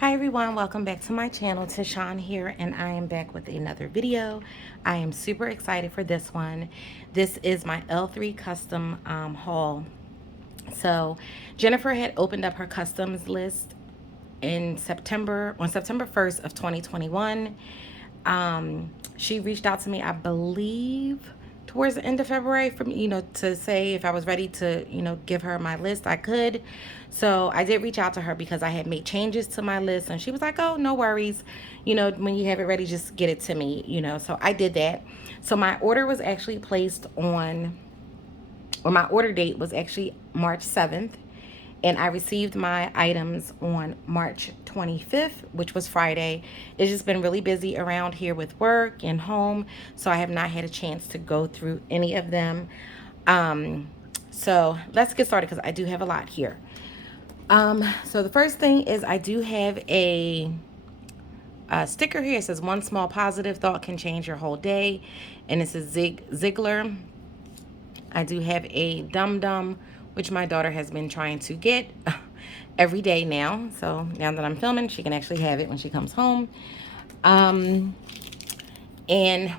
Hi everyone, welcome back to my channel. Tashawn here, and I am back with another video. I am super excited for this one. This is my L3 custom haul. So Jennifer had opened up her customs list on September 1st of 2021. She reached out to me, I believe, towards the end of February for me, to say if I was ready to, give her my list, I could. So I did reach out to her because I had made changes to my list, and she was like, oh, no worries. When you have it ready, just get it to me, So I did that. So my order was actually placed on, or my order date was actually March 7th. And I received my items on March 25th, which was Friday. It's just been really busy around here with work and home, so I have not had a chance to go through any of them. So let's get started because I do have a lot here. So the first thing is I do have a sticker here. It says one small positive thought can change your whole day, and it's a Ziegler. I do have a Dum Dum, which my daughter has been trying to get every day now. So now that I'm filming, she can actually have it when she comes home. And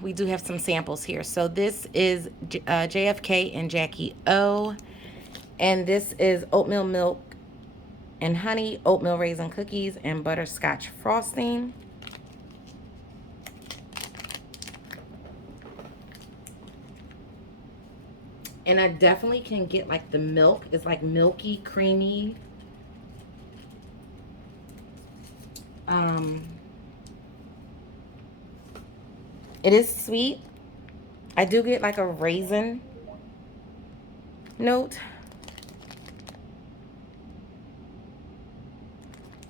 we do have some samples here. So this is JFK and Jackie O. And this is oatmeal milk and honey, oatmeal raisin cookies, and butterscotch frosting. And I definitely can get like the milk. It's like milky, creamy. It is sweet. I do get like a raisin note.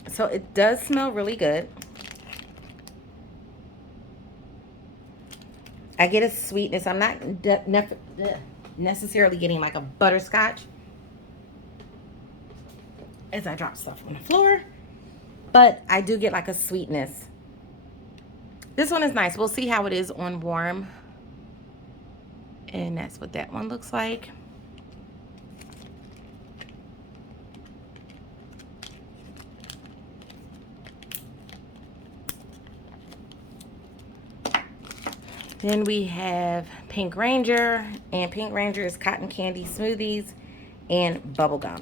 So it does smell really good. I get a sweetness. I'm not necessarily getting like a butterscotch as I drop stuff on the floor, but I do get like a sweetness. This one is nice. We'll see how it is on warm. And that's what that one looks like. Then we have Pink Ranger, and Pink Ranger is cotton candy smoothies and bubble gum.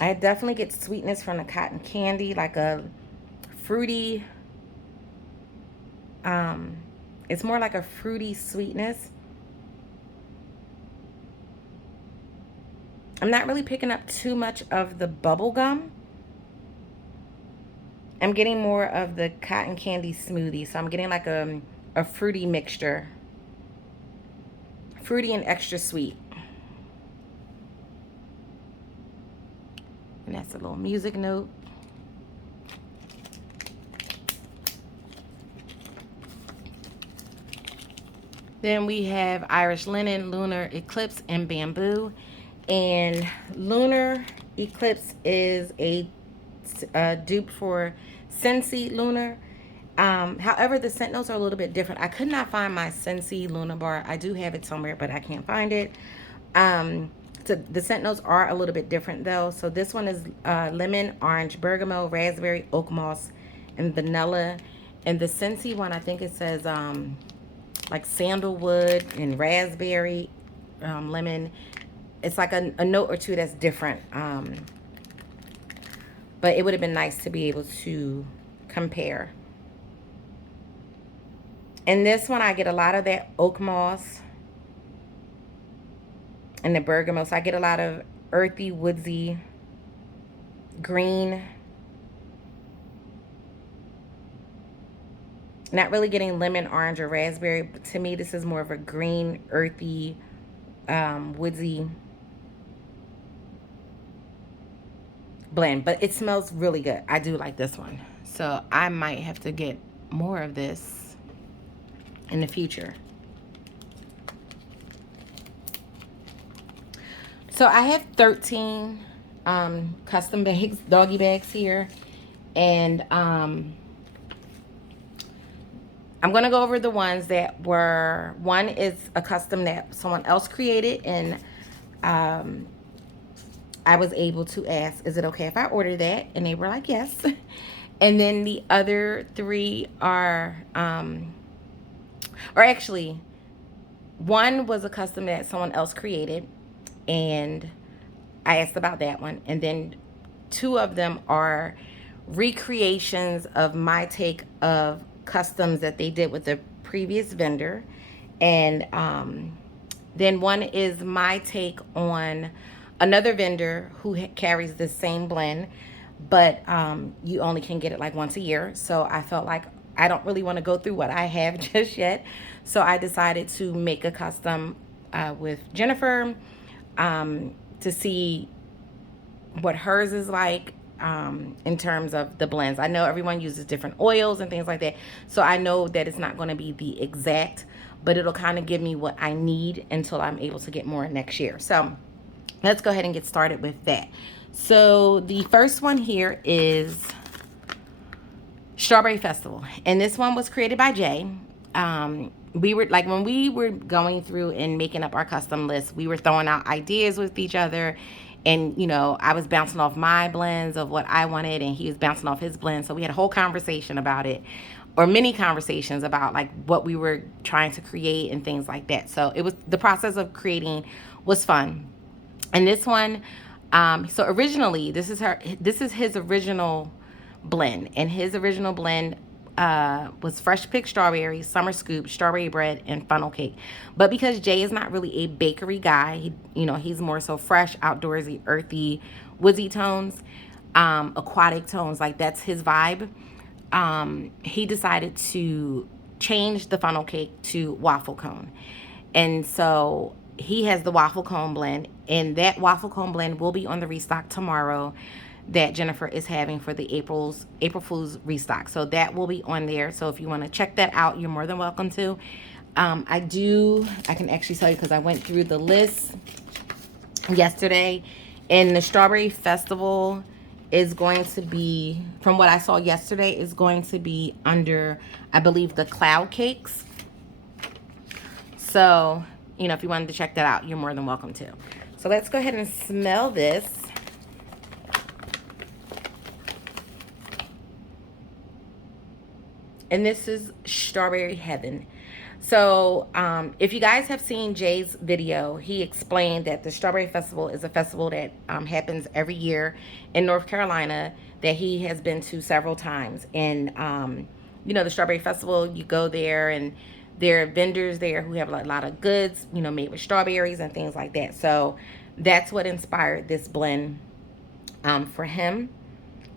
I definitely get sweetness from the cotton candy, like a fruity, it's more like a fruity sweetness. I'm not really picking up too much of the bubble gum. I'm getting more of the cotton candy smoothie. So I'm getting like a fruity mixture. Fruity and extra sweet. And that's a little music note. Then we have Irish Linen, Lunar Eclipse, and Bamboo. And Lunar Eclipse is a dupe for Scentsy Lunar. However, the scent notes are a little bit different. I could not find my Scentsy Lunar bar. I do have it somewhere, but I can't find it. So the scent notes are a little bit different though. So this one is lemon, orange, bergamot, raspberry, oak moss, and vanilla. And the Scentsy one, I think it says like sandalwood and raspberry, lemon. It's like a note or two that's different. But it would have been nice to be able to compare. And this one, I get a lot of that oak moss and the bergamot. So I get a lot of earthy, woodsy, green. Not really getting lemon, orange, or raspberry. But to me, this is more of a green, earthy, woodsy blend. But it smells really good. I do like this one. So I might have to get more of this in the future. So I have 13 custom bags, doggy bags here. And I'm going to go over the ones that were, one is a custom that someone else created, and um, I was able to ask, is it okay if I order that? And they were like, yes. And then the other three are, or actually, one was a custom that someone else created, and I asked about that one. And then two of them are recreations of my take of customs that they did with the previous vendor. And then one is my take on another vendor who carries the same blend, but you only can get it like once a year. So I felt like I don't really want to go through what I have just yet. So I decided to make a custom with Jennifer to see what hers is like in terms of the blends. I know everyone uses different oils and things like that. So I know that it's not going to be the exact, but it'll kind of give me what I need until I'm able to get more next year. So let's go ahead and get started with that. So the first one here is Strawberry Festival. And this one was created by Jay. We were like, when we were going through and making up our custom list, we were throwing out ideas with each other. And, you know, I was bouncing off my blends of what I wanted, and he was bouncing off his blends. So we had a whole conversation about it, or many conversations about like what we were trying to create and things like that. So it was, the process of creating was fun. And this one, so originally, this is his original blend, and his original blend was fresh picked strawberry, summer scoop, strawberry bread, and funnel cake. But because Jay is not really a bakery guy, he's more so fresh, outdoorsy, earthy, woodsy tones, aquatic tones, like that's his vibe. He decided to change the funnel cake to waffle cone. And so he has the waffle cone blend, and that waffle cone blend will be on the restock tomorrow that Jennifer is having for the April Fool's restock. So that will be on there. So if you want to check that out, you're more than welcome to. I can actually tell you because I went through the list yesterday, and the Strawberry Festival is going to be, from what I saw yesterday, is going to be under, I believe, the cloud cakes. So, if you wanted to check that out, you're more than welcome to. So let's go ahead and smell this. And this is Strawberry Heaven. So if you guys have seen Jay's video, he explained that the Strawberry Festival is a festival that happens every year in North Carolina that he has been to several times. And, the Strawberry Festival, you go there and there are vendors there who have a lot of goods, made with strawberries and things like that. So that's what inspired this blend for him.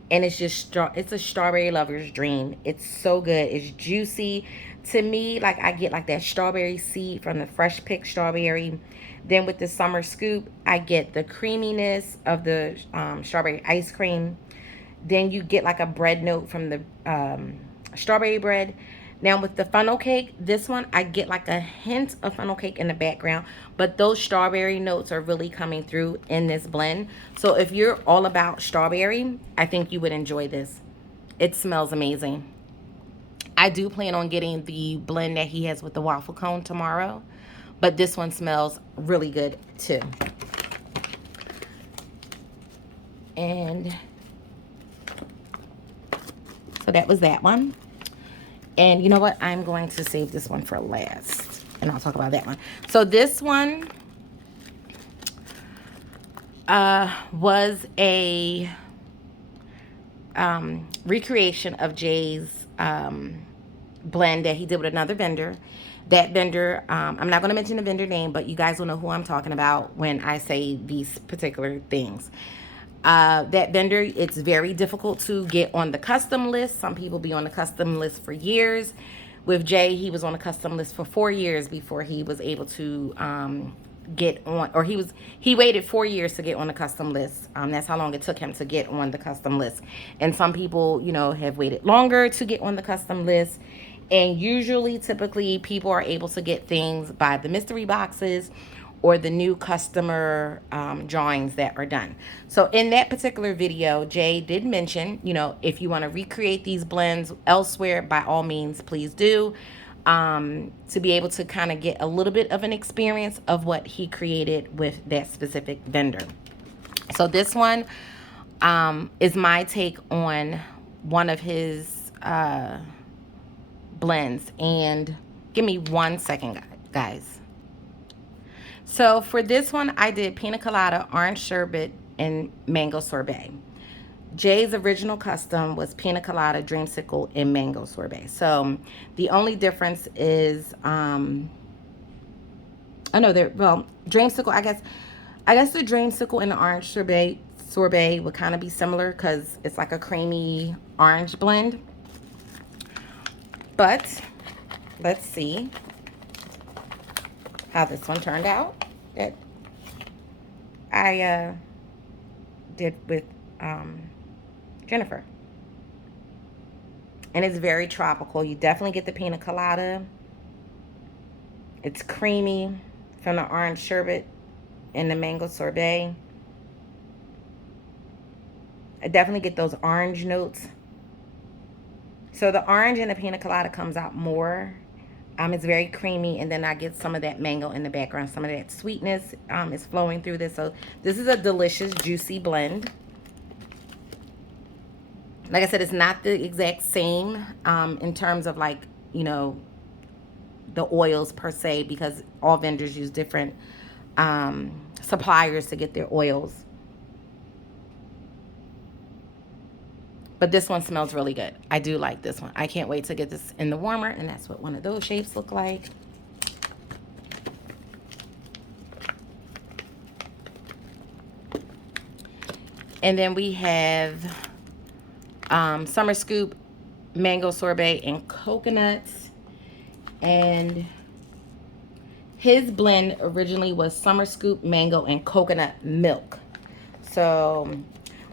And it's just, it's a strawberry lover's dream. It's so good. It's juicy. To me, like, I get like that strawberry seed from the fresh picked strawberry. Then with the summer scoop, I get the creaminess of the strawberry ice cream. Then you get like a bread note from the strawberry bread. Now with the funnel cake, this one, I get like a hint of funnel cake in the background, but those strawberry notes are really coming through in this blend. So if you're all about strawberry, I think you would enjoy this. It smells amazing. I do plan on getting the blend that he has with the waffle cone tomorrow, but this one smells really good too. And so that was that one. And you know what? I'm going to save this one for last, and I'll talk about that one. So this one was a recreation of Jay's blend that he did with another vendor. That vendor, I'm not going to mention the vendor name, but you guys will know who I'm talking about when I say these particular things. That vendor, it's very difficult to get on the custom list. Some people be on the custom list for years. With Jay, he was on the custom list for 4 years before he was able to get on, or he waited 4 years to get on the custom list. That's how long it took him to get on the custom list. And some people, have waited longer to get on the custom list. And usually, typically, people are able to get things by the mystery boxes, or the new customer drawings that are done. So in that particular video, Jay did mention, you know, if you want to recreate these blends elsewhere, by all means, please do, to be able to kind of get a little bit of an experience of what he created with that specific vendor. So this one is my take on one of his blends. And give me 1 second, guys. So for this one, I did pina colada, orange sherbet, and mango sorbet. Jay's original custom was pina colada, dreamsicle, and mango sorbet. So the only difference is, oh no, dreamsicle, I guess the dreamsicle and the orange sorbet would kind of be similar because it's like a creamy orange blend. But let's see how this one turned out that I did with Jennifer. And it's very tropical. You definitely get the pina colada. It's creamy from the orange sherbet and the mango sorbet. I definitely get those orange notes. So the orange and the pina colada comes out more. It's very creamy, and then I get some of that mango in the background. Some of that sweetness is flowing through this. So this is a delicious, juicy blend. Like I said, it's not the exact same in terms of, like, you know, the oils per se, because all vendors use different suppliers to get their oils. But this one smells really good. I do like this one. I can't wait to get this in the warmer, and that's what one of those shapes look like. And then we have Summer Scoop, mango sorbet, and coconuts. And his blend originally was Summer Scoop, mango, and coconut milk. So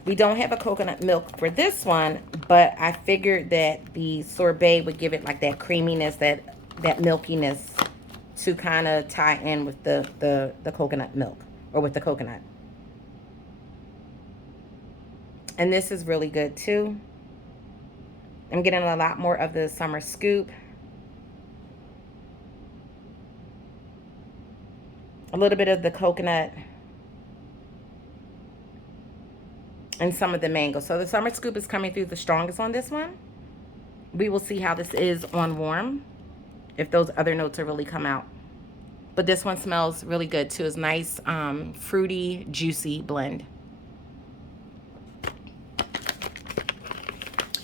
we don't have a coconut milk for this one, but I figured that the sorbet would give it like that creaminess, that milkiness, to kind of tie in with the coconut milk, or with the coconut. And this is really good too. I'm getting a lot more of the Summer Scoop, a little bit of the coconut, and some of the mango. So the Summer Scoop is coming through the strongest on this one. We will see how this is on warm, if those other notes will really come out. But this one smells really good too. It's nice, fruity, juicy blend.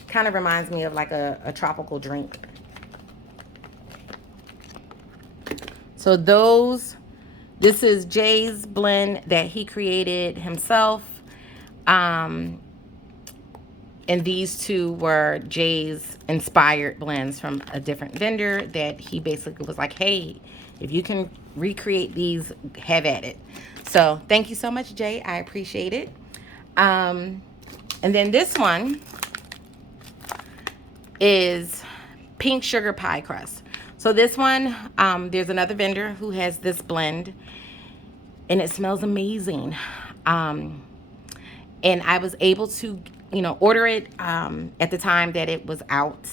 Kind of reminds me of like a tropical drink. So this is Jay's blend that he created himself. And these two were Jay's inspired blends from a different vendor that he basically was like, hey, if you can recreate these, have at it. So thank you so much, Jay. I appreciate it. And then this one is pink sugar pie crust. So this one, there's another vendor who has this blend, and it smells amazing. And I was able to, you know, order it at the time that it was out.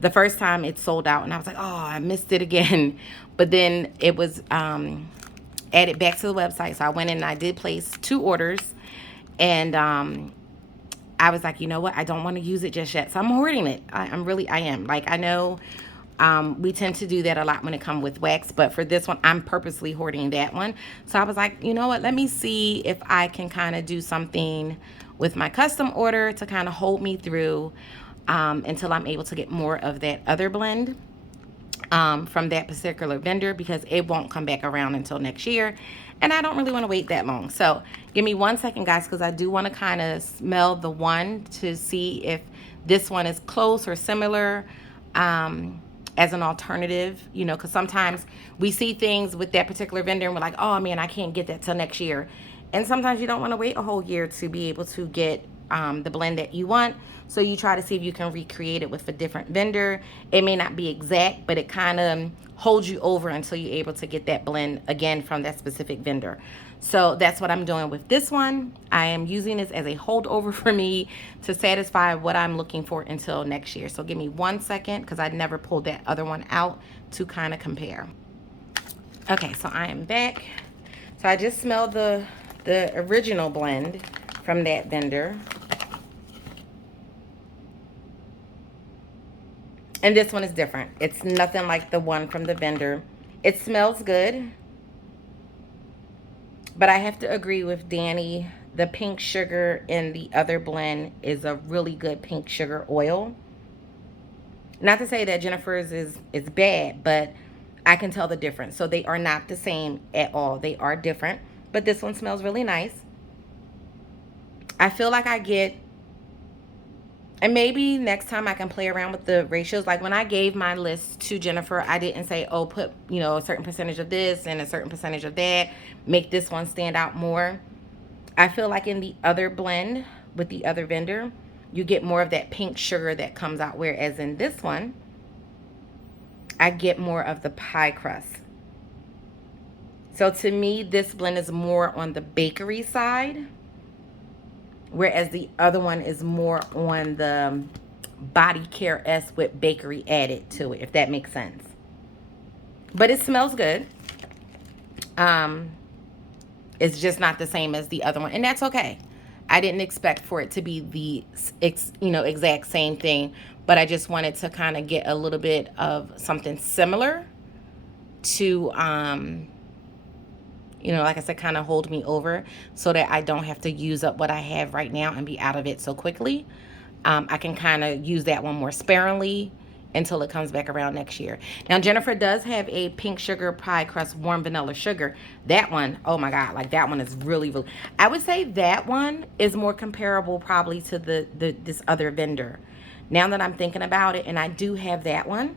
The first time it sold out, and I was like, oh, I missed it again. But then it was added back to the website. So I went in and I did place 2 orders. And I was like, you know what? I don't want to use it just yet. So I'm hoarding it. I am. Like, I know we tend to do that a lot when it comes with wax, but for this one, I'm purposely hoarding that one. So I was like, you know what? Let me see if I can kind of do something with my custom order to kind of hold me through until I'm able to get more of that other blend from that particular vendor, because it won't come back around until next year. And I don't really want to wait that long. So give me 1 second, guys, because I do want to kind of smell the one to see if this one is close or similar as an alternative, you know, because sometimes we see things with that particular vendor and we're like, oh man, I can't get that till next year. And sometimes you don't want to wait a whole year to be able to get the blend that you want. So you try to see if you can recreate it with a different vendor. It may not be exact, but it kind of hold you over until you're able to get that blend again from that specific vendor. So that's what I'm doing with this one. I am using this as a holdover for me to satisfy what I'm looking for until next year. So give me 1 second, because I never pulled that other one out to kind of compare. Okay, so I am back. So I just smelled the original blend from that vendor. And this one is different. It's nothing like the one from the vendor. It smells good. But I have to agree with Danny. The pink sugar in the other blend is a really good pink sugar oil. Not to say that Jennifer's is bad, but I can tell the difference. So they are not the same at all. They are different. But this one smells really nice. I feel like I get, and maybe next time I can play around with the ratios. Like when I gave my list to Jennifer, I didn't say, oh, put, you know, a certain percentage of this and a certain percentage of that. Make this one stand out more. I feel like in the other blend with the other vendor, you get more of that pink sugar that comes out. Whereas in this one, I get more of the pie crust. So to me, this blend is more on the bakery side, whereas the other one is more on the body care-esque with bakery added to it, if that makes sense. But it smells good. It's just not the same as the other one, and that's okay. I didn't expect for it to be the exact same thing, but I just wanted to kind of get a little bit of something similar to like I said, kind of hold me over so that I don't have to use up what I have right now and be out of it so quickly. I can kind of use that one more sparingly until it comes back around next year. Now, Jennifer does have a pink sugar pie crust warm vanilla sugar. That one, oh my God, like that one is really, really, I would say that one is more comparable probably to this other vendor. Now that I'm thinking about it, and I do have that one,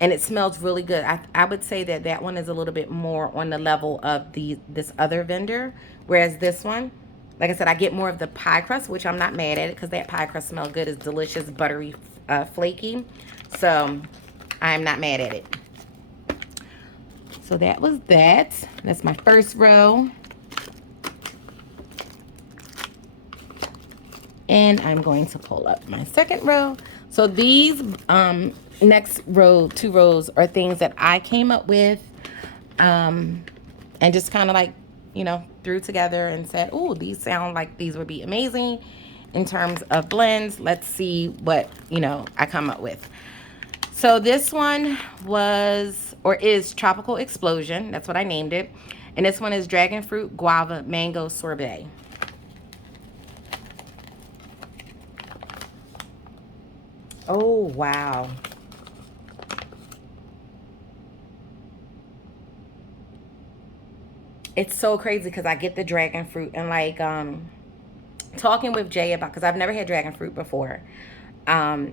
and it smells really good. I would say that that one is a little bit more on the level of this other vendor, whereas this one, like I said, I get more of the pie crust, which I'm not mad at it because that pie crust smells good. It's delicious, buttery, flaky. So I'm not mad at it. So that was that. That's my first row. And I'm going to pull up my second row. So these next row, 2 rows, are things that I came up with and just kind of like, threw together and said, oh, these sound like these would be amazing in terms of blends. Let's see what, I come up with. So this one is Tropical Explosion. That's what I named it. And this one is Dragon Fruit Guava Mango Sorbet. Oh, wow. It's so crazy because I get the dragon fruit, and like talking with Jay about, because I've never had dragon fruit before.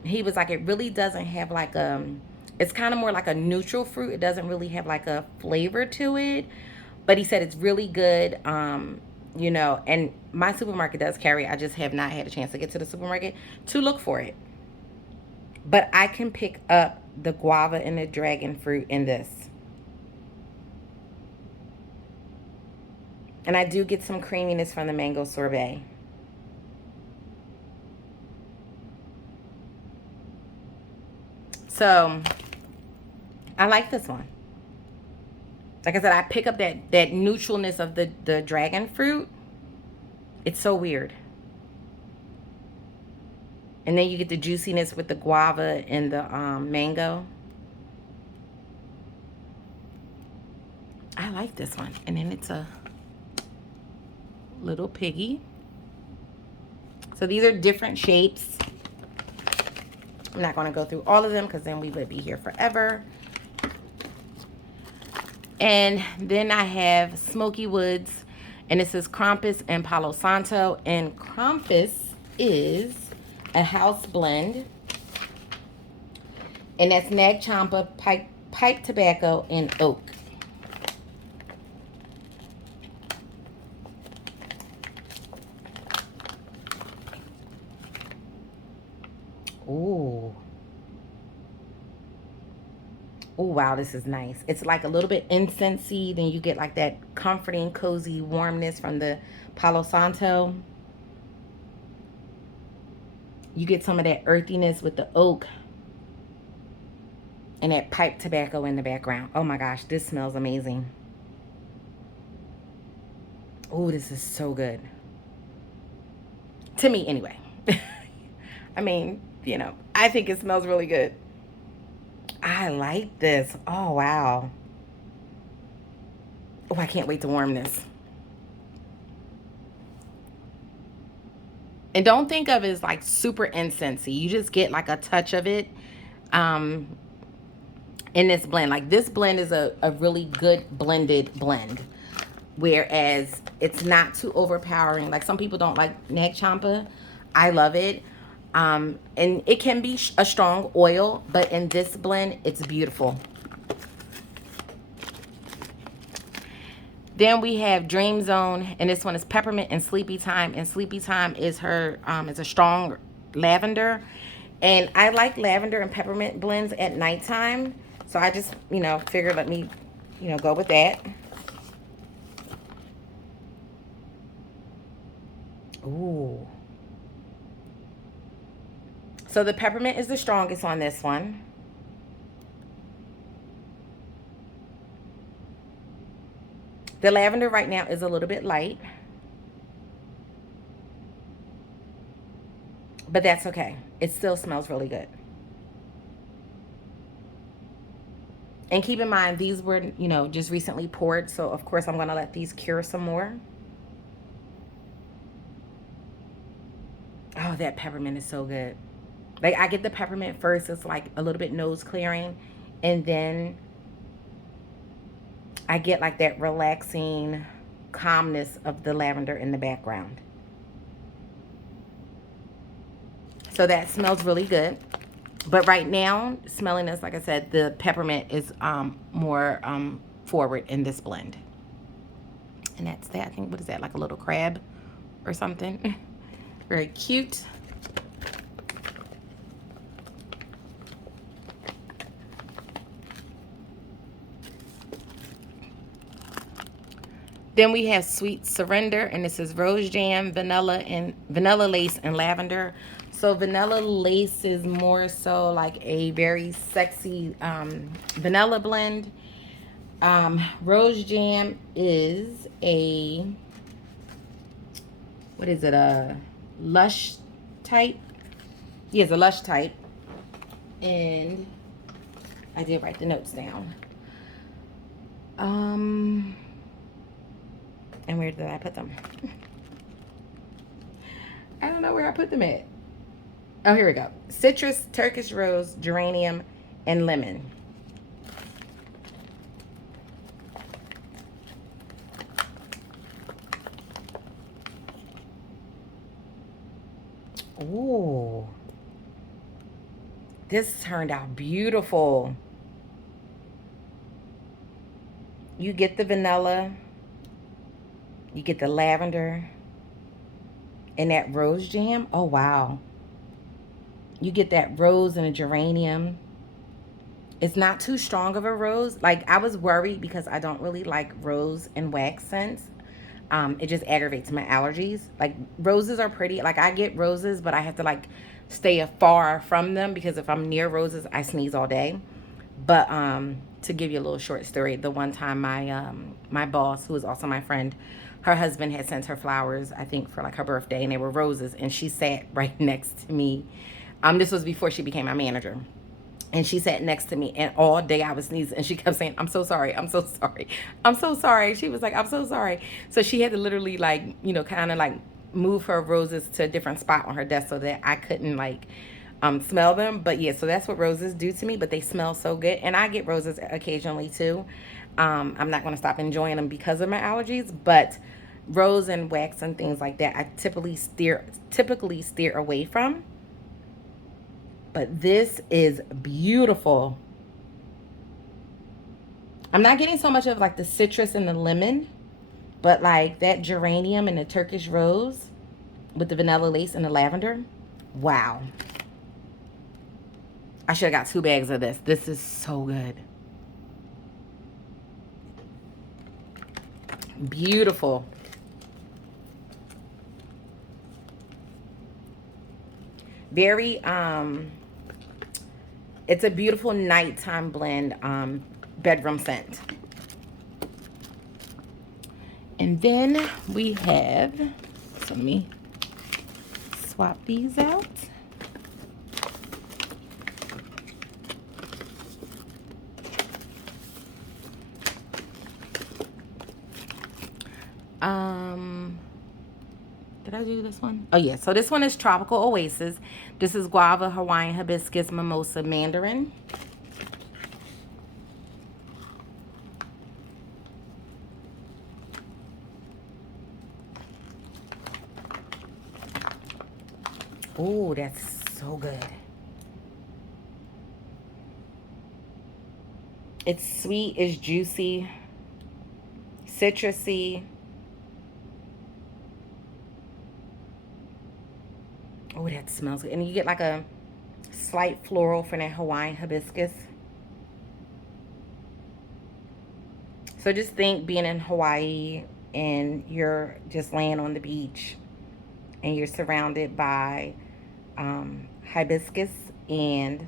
He was like, it really doesn't have like it's kind of more like a neutral fruit. It doesn't really have like a flavor to it, but he said it's really good. And my supermarket does carry it. I just have not had a chance to get to the supermarket to look for it. But I can pick up the guava and the dragon fruit in this. And I do get some creaminess from the mango sorbet. So I like this one. Like I said, I pick up that neutralness of the dragon fruit. It's so weird. And then you get the juiciness with the guava and the mango. I like this one. And then it's a little piggy. So these are different shapes. I'm not going to go through all of them because then we would be here forever. And then I have Smoky Woods, and this is Krampus and Palo Santo. And Krampus is a house blend, and that's Nag Champa, pipe tobacco, and oak. Ooh. Oh, wow, this is nice. It's like a little bit incensey. Then you get like that comforting, cozy warmness from the Palo Santo. You get some of that earthiness with the oak and that pipe tobacco in the background. Oh my gosh, this smells amazing. Oh, this is so good. To me, anyway. I mean, you know, I think it smells really good. I like this. Oh, wow. Oh, I can't wait to warm this. And don't think of it as like super incensey. You just get like a touch of it um, in this blend. Like this blend is a really good blended blend. Whereas it's not too overpowering. Like some people don't like nag champa. I love it. And it can be a strong oil, but in this blend, it's beautiful. Then we have Dream Zone, and this one is Peppermint and Sleepy Time. And Sleepy Time is her, it's a strong lavender. And I like lavender and peppermint blends at nighttime. So I just, you know, figured let me, you know, go with that. Ooh. So the peppermint is the strongest on this one. The lavender right now is a little bit light. But that's okay. It still smells really good. And keep in mind, these were, you know, just recently poured. So, of course, I'm going to let these cure some more. Oh, that peppermint is so good. Like, I get the peppermint first. It's like a little bit nose clearing. And then I get like that relaxing calmness of the lavender in the background. So that smells really good. But right now, smelling this, like I said, the peppermint is more forward in this blend. And that's that. I think, what is that, like a little crab or something? Very cute. Then we have Sweet Surrender, and this is rose jam, vanilla lace, and lavender. So vanilla lace is more so like a very sexy vanilla blend. Rose jam is a, what is it, a lush type? Yeah, it's a lush type. And I did write the notes down. And where did I put them? I don't know where I put them at. Oh, here we go. Citrus, Turkish rose, geranium, and lemon. Ooh. This turned out beautiful. You get the vanilla. You get the lavender. And that rose jam. Oh, wow. You get that rose and a geranium. It's not too strong of a rose. Like, I was worried because I don't really like rose and wax scents. It just aggravates my allergies. Like, roses are pretty. Like, I get roses, but I have to, like, stay far from them because if I'm near roses, I sneeze all day. But to give you a little short story, the one time my boss, who is also my friend, her husband had sent her flowers, I think, for, like, her birthday, and they were roses, and she sat right next to me. This was before she became my manager. And she sat next to me, and all day I was sneezing, and she kept saying, I'm so sorry, I'm so sorry, I'm so sorry. She was like, I'm so sorry. So she had to literally, like, you know, kind of like move her roses to a different spot on her desk so that I couldn't, like, smell them. But yeah, so that's what roses do to me, but they smell so good. And I get roses occasionally too. I'm not going to stop enjoying them because of my allergies, but rose and wax and things like that I typically steer away from. But this is beautiful. I'm not getting so much of like the citrus and the lemon, but like that geranium and the Turkish rose with the vanilla lace and the lavender. Wow. I should have got 2 bags of this. This is so good. Beautiful. Very, it's a beautiful nighttime blend, bedroom scent. And then we have, so let me swap these out. Did I do this one? Oh yeah, so this one is Tropical Oasis. This is Guava, Hawaiian Hibiscus, Mimosa, Mandarin. Oh, that's so good. It's sweet, it's juicy, citrusy. Oh, that smells good. And you get like a slight floral from that Hawaiian hibiscus. So just think being in Hawaii and you're just laying on the beach and you're surrounded by hibiscus, and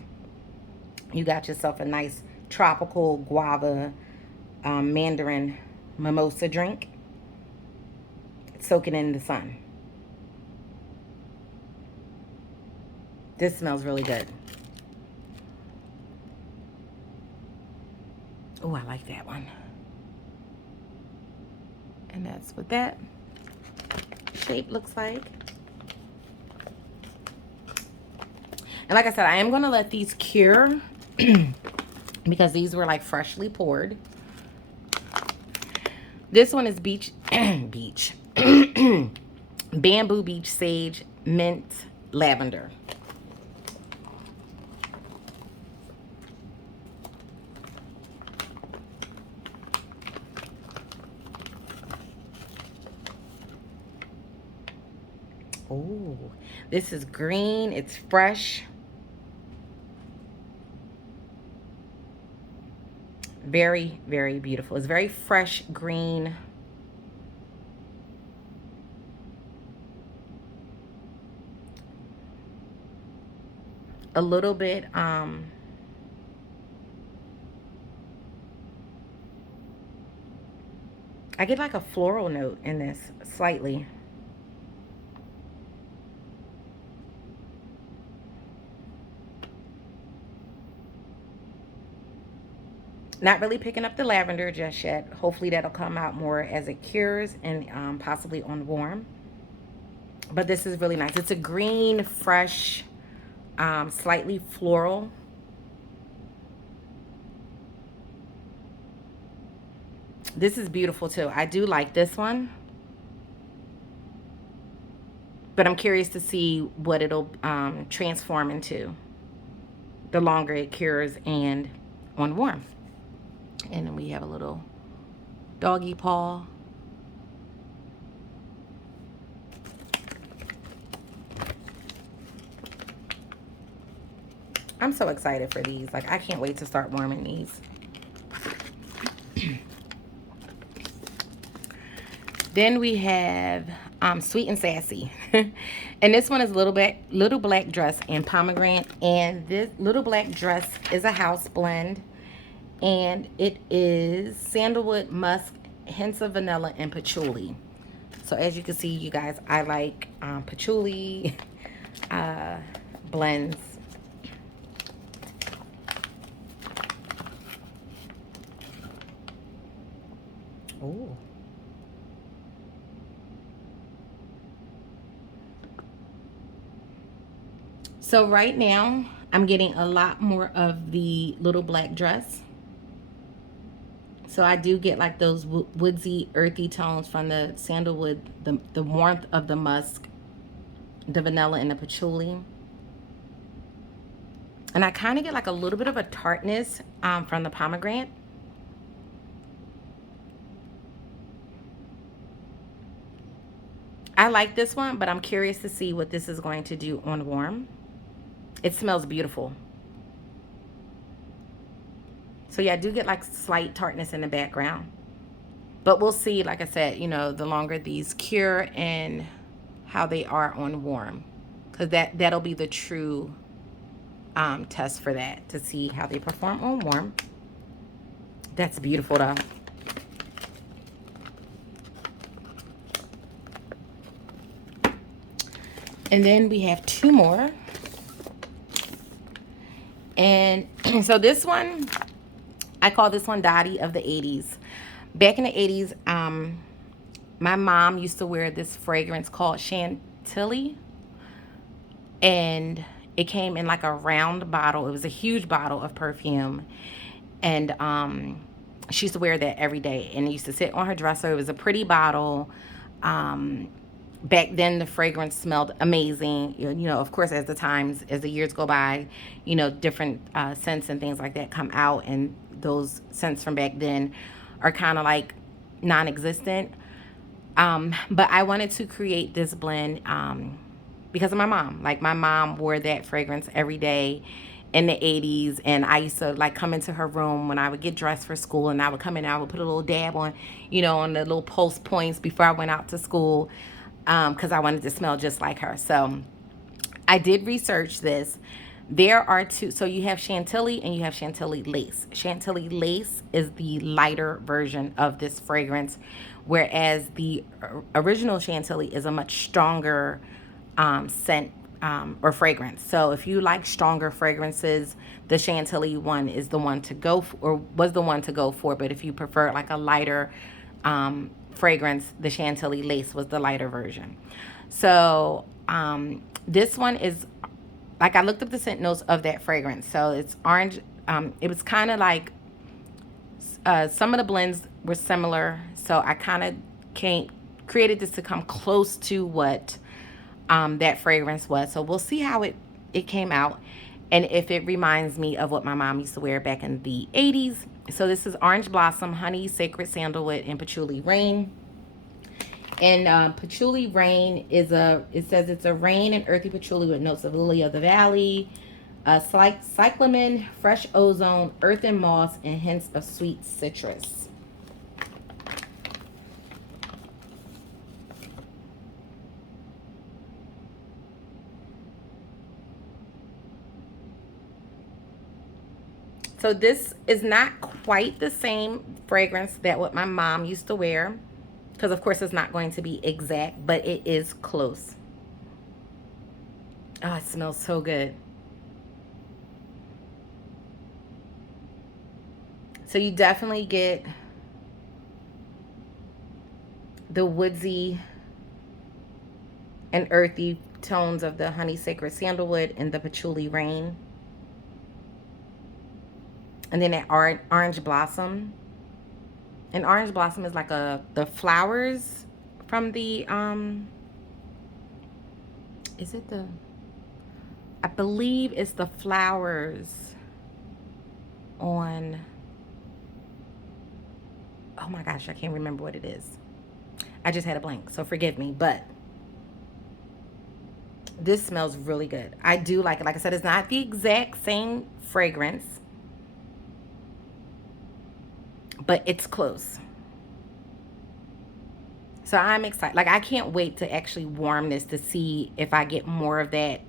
you got yourself a nice tropical guava mandarin mimosa drink, soaking in the sun. This smells really good. Oh, I like that one. And that's what that shape looks like. And like I said, I am going to let these cure because these were like freshly poured. This one is beach bamboo beach sage mint lavender. Oh, this is green. It's fresh. Very, very beautiful. It's very fresh green. A little bit, I get like a floral note in this, slightly. Not really picking up the lavender just yet. Hopefully that'll come out more as it cures and possibly on warm. But this is really nice. It's a green, fresh, slightly floral. This is beautiful too. I do like this one. But I'm curious to see what it'll transform into the longer it cures and on warm. And then we have a little doggy paw. I'm so excited for these. Like, I can't wait to start warming these. Then we have Sweet and Sassy. And this one is Little Black Dress and Pomegranate. And this Little Black Dress is a house blend. And it is sandalwood, musk, hints of vanilla, and patchouli. So as you can see, you guys, I like patchouli blends. Oh. So right now, I'm getting a lot more of the Little Black Dress. So I do get like those woodsy, earthy tones from the sandalwood, the warmth of the musk, the vanilla, and the patchouli. And I kind of get like a little bit of a tartness from the pomegranate. I like this one, but I'm curious to see what this is going to do on warm. It smells beautiful. So yeah, I do get like slight tartness in the background. But we'll see, like I said, you know, the longer these cure and how they are on warm. Because that'll be the true test for that, to see how they perform on warm. That's beautiful though. And then we have two more. And so this one, I call this one Dottie of the 80s. Back in the 80s, my mom used to wear this fragrance called Chantilly. And it came in like a round bottle. It was a huge bottle of perfume. And she used to wear that every day. And it used to sit on her dresser. It was a pretty bottle. Back then, the fragrance smelled amazing. You know, of course, as the years go by, you know, different scents and things like that come out. And those scents from back then are kind of like non-existent. But I wanted to create this blend because of my mom. Like, my mom wore that fragrance every day in the 80s, and I used to like come into her room when I would get dressed for school, and I would come in and I would put a little dab on, you know, on the little pulse points before I went out to school, because I wanted to smell just like her. So I did research this. There are two. So you have Chantilly and you have Chantilly Lace. Chantilly Lace is the lighter version of this fragrance, whereas the original Chantilly is a much stronger scent or fragrance. So if you like stronger fragrances, the Chantilly one is the one to go for, or was the one to go for. But if you prefer like a lighter fragrance, the Chantilly Lace was the lighter version. So this one is, like, I looked up the scent notes of that fragrance. So it's orange. It was kind of like some of the blends were similar. So I kind of created this to come close to what that fragrance was. So we'll see how it came out, and if it reminds me of what my mom used to wear back in the 80s. So this is Orange Blossom, Honey, Sacred Sandalwood, and Patchouli Rain. And Patchouli Rain is it says it's a rain and earthy patchouli with notes of lily of the valley, cyclamen, fresh ozone, earth and moss, and hints of sweet citrus. So this is not quite the same fragrance that what my mom used to wear, because of course it's not going to be exact, but it is close. Oh, it smells so good. So you definitely get the woodsy and earthy tones of the Honey, Sacred Sandalwood and the Patchouli Rain. And then that Orange Blossom. And Orange Blossom is like the flowers from the is it the, I believe it's the flowers on, oh my gosh, I can't remember what it is. I just had a blank, so forgive me, but this smells really good. I do like it. Like I said, it's not the exact same fragrance, but it's close. So I'm excited. Like, I can't wait to actually warm this to see if I get more of that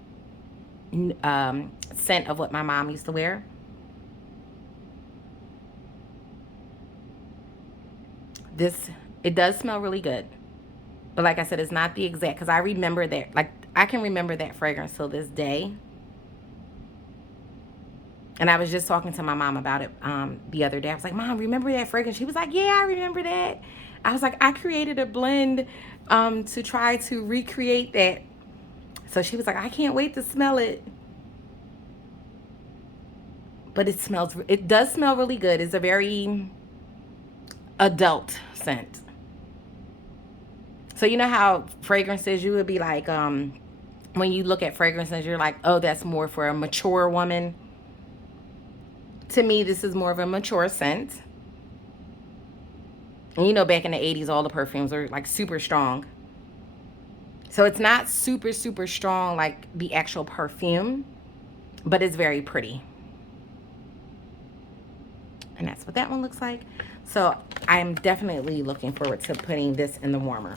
scent of what my mom used to wear. It does smell really good. But like I said, it's not the exact, because I remember that, like, I can remember that fragrance till this day. And I was just talking to my mom about it the other day. I was like, Mom, remember that fragrance? She was like, yeah, I remember that. I was like, I created a blend to try to recreate that. So she was like, I can't wait to smell it. But it does smell really good. It's a very adult scent. So you know how fragrances, you would be like, when you look at fragrances, you're like, oh, that's more for a mature woman. To me, this is more of a mature scent. And you know, back in the 80s, all the perfumes are like super strong. So it's not super, super strong like the actual perfume, but it's very pretty. And that's what that one looks like. So I'm definitely looking forward to putting this in the warmer.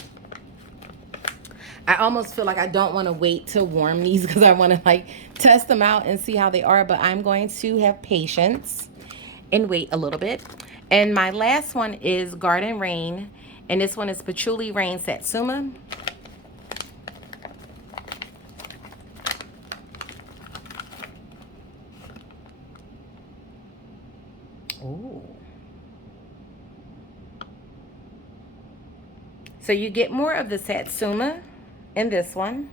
I almost feel like I don't want to wait to warm these because I want to like test them out and see how they are, but I'm going to have patience and wait a little bit. And my last one is Garden Rain, and this one is Patchouli Rain Satsuma. Ooh. So you get more of the Satsuma in this one.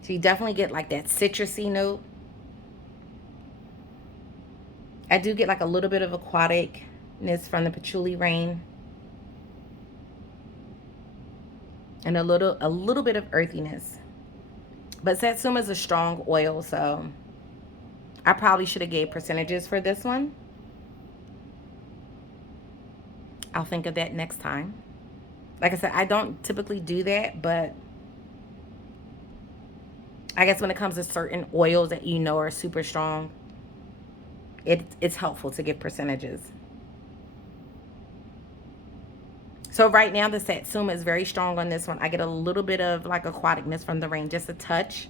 So you definitely get like that citrusy note. I do get like a little bit of aquaticness from the Patchouli Rain. And a little bit of earthiness. But Satsuma is a strong oil, so I probably should have gave percentages for this one. I'll think of that next time. Like I said, I don't typically do that, but I guess when it comes to certain oils that you know are super strong, it's helpful to give percentages. So right now the Satsuma is very strong on this one. I get a little bit of like aquaticness from the rain, just a touch.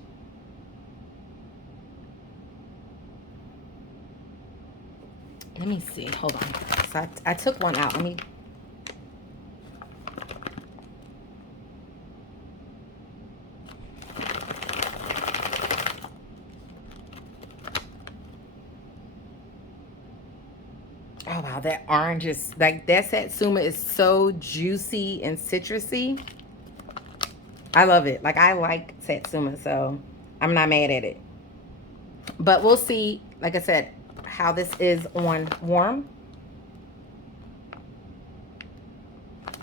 Let me see. Hold on. So I took one out. Let me. Oh wow, that orange is like that Satsuma is so juicy and citrusy. I love it. Like I like Satsuma, so I'm not mad at it. But we'll see, like I said, how this is on warm.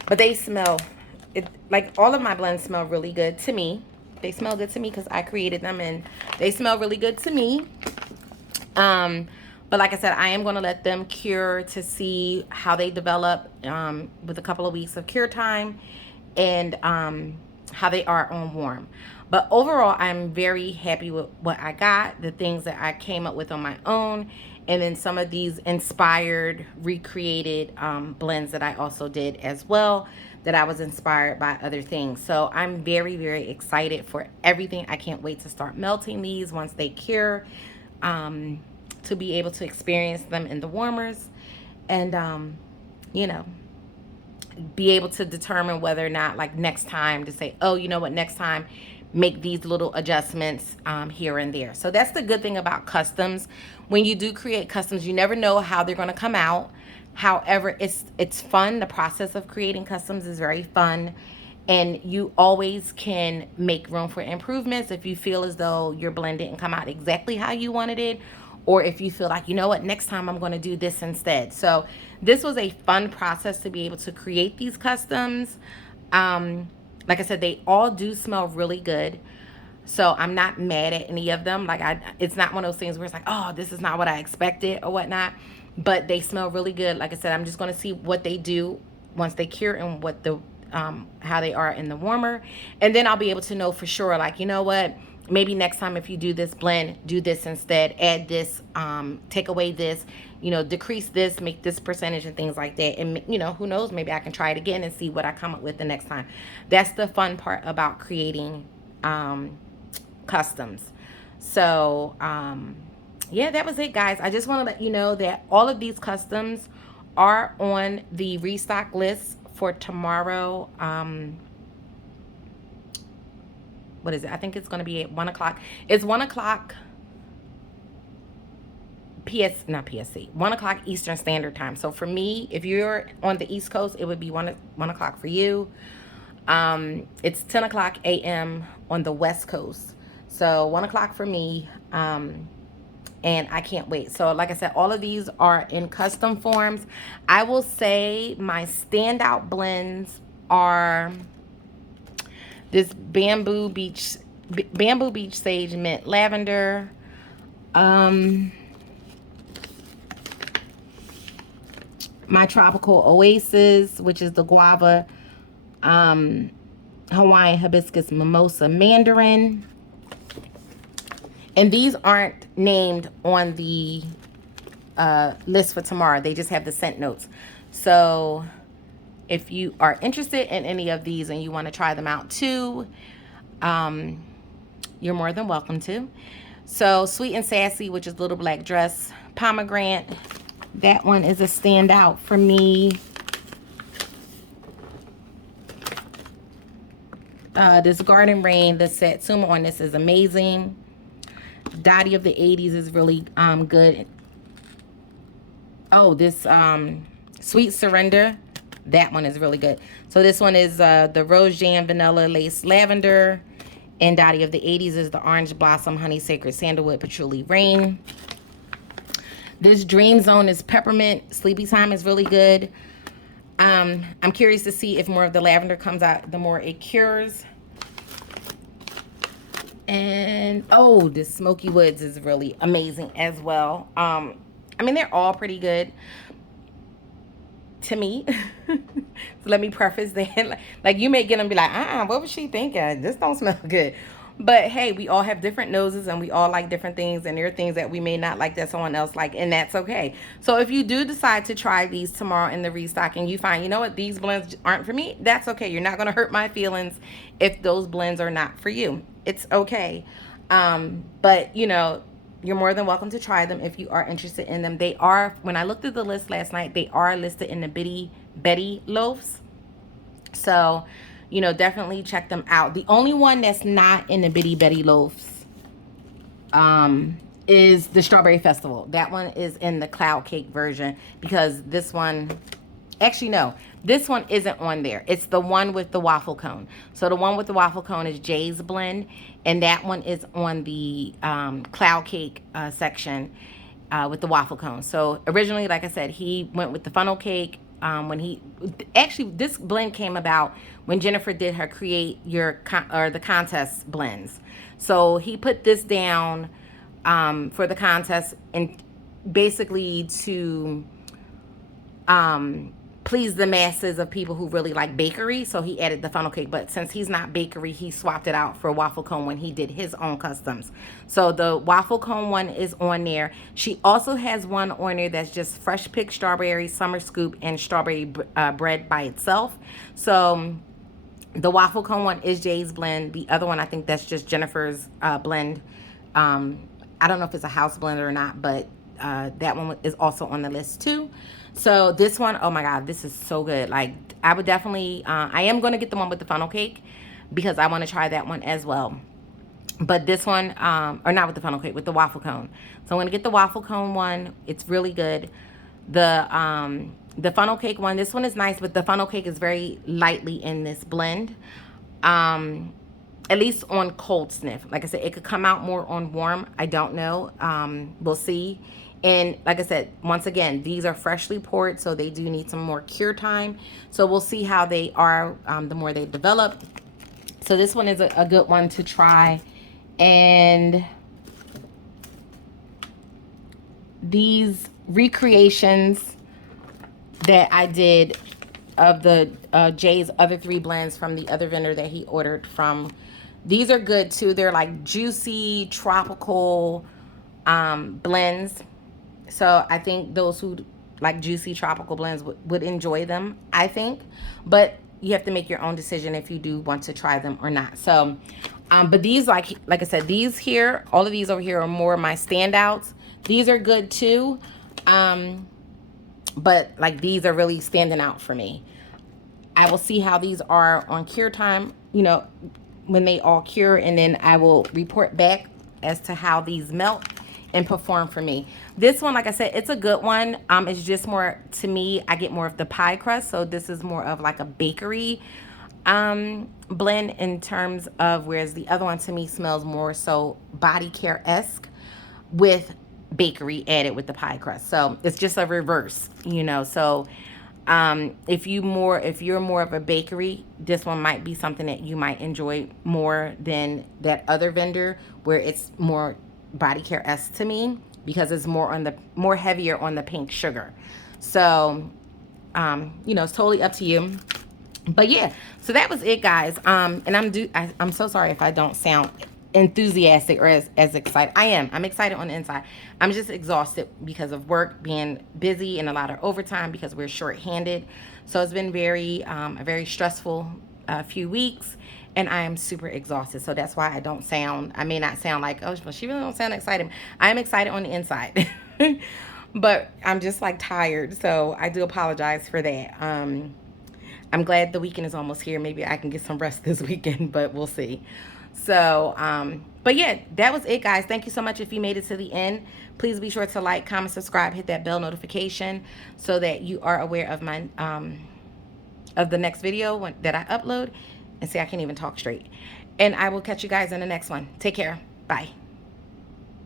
But they smell, it like all of my blends smell really good to me. They smell good to me because I created them and they smell really good to me. But like I said, I am going to let them cure to see how they develop with a couple of weeks of cure time and how they are on warm. But overall, I'm very happy with what I got, the things that I came up with on my own, and then some of these inspired, recreated blends that I also did as well, that I was inspired by other things. So I'm very, very excited for everything. I can't wait to start melting these once they cure, to be able to experience them in the warmers and, you know, be able to determine whether or not, like next time, to say, oh, you know what, next time make these little adjustments here and there. So that's the good thing about customs. When you do create customs, you never know how they're going to come out. However, it's fun. The process of creating customs is very fun, and you always can make room for improvements if you feel as though your blend didn't come out exactly how you wanted it, or if you feel like, you know what, next time I'm going to do this instead. So this was a fun process to be able to create these customs. Like I said, they all do smell really good. So I'm not mad at any of them. Like it's not one of those things where it's like, oh, this is not what I expected or whatnot. But they smell really good. Like I said, I'm just going to see what they do once they cure and what the how they are in the warmer. And then I'll be able to know for sure, like, you know what, maybe next time if you do this blend, do this instead, add this, take away this, you know, decrease this, make this percentage and things like that. And, you know, who knows, maybe I can try it again and see what I come up with the next time. That's the fun part about creating customs. So, yeah, that was it, guys. I just want to let you know that all of these customs are on the restock list for tomorrow. What is it? I think it's going to be at 1 o'clock. It's 1 o'clock not PSC, 1 o'clock Eastern Standard Time. So for me, if you're on the East Coast, it would be 1 o'clock for you. It's 10 o'clock a.m. on the West Coast. So 1 o'clock for me. And I can't wait. So like I said, all of these are in custom forms. I will say my standout blends are this Bamboo Beach Sage Mint Lavender. My Tropical Oasis, which is the Guava, Hawaiian Hibiscus Mimosa Mandarin. And these aren't named on the list for tomorrow. They just have the scent notes. So if you are interested in any of these and you want to try them out too, you're more than welcome to. So Sweet and Sassy, which is Little Black Dress, Pomegranate. That one is a standout for me. This Garden Rain, the Satsuma on this is amazing. Dottie of the 80s is really good. Oh, this Sweet Surrender, that one is really good. So this one is the Rose Jam Vanilla Lace Lavender. And Dottie of the 80s is the Orange Blossom Honey Sacred Sandalwood Patchouli Rain. This Dream Zone is Peppermint. Sleepy Time is really good. I'm curious to see if more of the lavender comes out, the more it cures. And oh, this Smoky Woods is really amazing as well. I mean, they're all pretty good to me. So let me preface that. Like you may get them and be like, what was she thinking? This don't smell good. But hey, we all have different noses and we all like different things, and there are things that we may not like that someone else like, and that's okay. So if you do decide to try these tomorrow in the restock and you find, you know what, these blends aren't for me, that's okay. You're not going to hurt my feelings if those blends are not for you. It's okay. But you know, you're more than welcome to try them if you are interested in them. They are, when I looked at the list last night, they are listed in the Bitty Betty loaves. So you know, definitely check them out. The only one that's not in the Bitty Betty loaves is the Strawberry Festival. That one is in the cloud cake version, because this one, actually no, this one isn't on there. It's the one with the waffle cone. So the one with the waffle cone is Jay's blend, and that one is on the cloud cake section with the waffle cone. So originally, like I said, he went with the funnel cake. When he actually, this blend came about when Jennifer did her create your the contest blends. So he put this down for the contest, and basically to please the masses of people who really like bakery. So he added the funnel cake, but since he's not bakery, he swapped it out for waffle cone when he did his own customs. So the waffle cone one is on there. She also has one on there that's just fresh picked strawberry, summer scoop, and strawberry bread by itself. So the waffle cone one is Jay's blend. The other one, I think that's just Jennifer's blend. I don't know if it's a house blend or not, but that one is also on the list too. So this one, oh my God, this is so good. Like, I would definitely, I am going to get the one with the funnel cake because I want to try that one as well. But this one, or not with the funnel cake, with the waffle cone. So I'm going to get the waffle cone one. It's really good. The funnel cake one, this one is nice, but the funnel cake is very lightly in this blend. At least on cold sniff. Like I said, it could come out more on warm. I don't know. We'll see. And like I said, once again, these are freshly poured, so they do need some more cure time. So we'll see how they are the more they develop. So this one is a good one to try. And these recreations that I did of the Jay's other 3 blends from the other vendor that he ordered from, these are good too. They're like juicy, tropical blends. So I think those who like juicy tropical blends would enjoy them, I think. But you have to make your own decision if you do want to try them or not. So, but these, like I said, these here, all of these over here are more my standouts. These are good too. But like these are really standing out for me. I will see how these are on cure time, you know, when they all cure, and then I will report back as to how these melt and perform for me. This one, like I said, it's a good one. It's just more, to me, I get more of the pie crust. So this is more of like a bakery blend in terms of, whereas the other one to me smells more so body care-esque with bakery added with the pie crust. So it's just a reverse, you know. So if you're more of a bakery, this one might be something that you might enjoy more than that other vendor where it's more body care-esque to me, because it's more heavier on the pink sugar. So you know, it's totally up to you. But yeah, so that was it, guys. And I'm so sorry if I don't sound enthusiastic or as excited. I'm excited on the inside. I'm just exhausted because of work, being busy and a lot of overtime because we're short-handed. So it's been a very stressful few weeks, and I am super exhausted. So that's why I may not sound like, oh, well, she really don't sound excited. I am excited on the inside. But I'm just like tired. So I do apologize for that. I'm glad the weekend is almost here. Maybe I can get some rest this weekend, but we'll see. So, but yeah, that was it, guys. Thank you so much if you made it to the end. Please be sure to like, comment, subscribe, hit that bell notification so that you are aware of my of the next video that I upload. And see, I can't even talk straight. And I will catch you guys in the next one. Take care. Bye.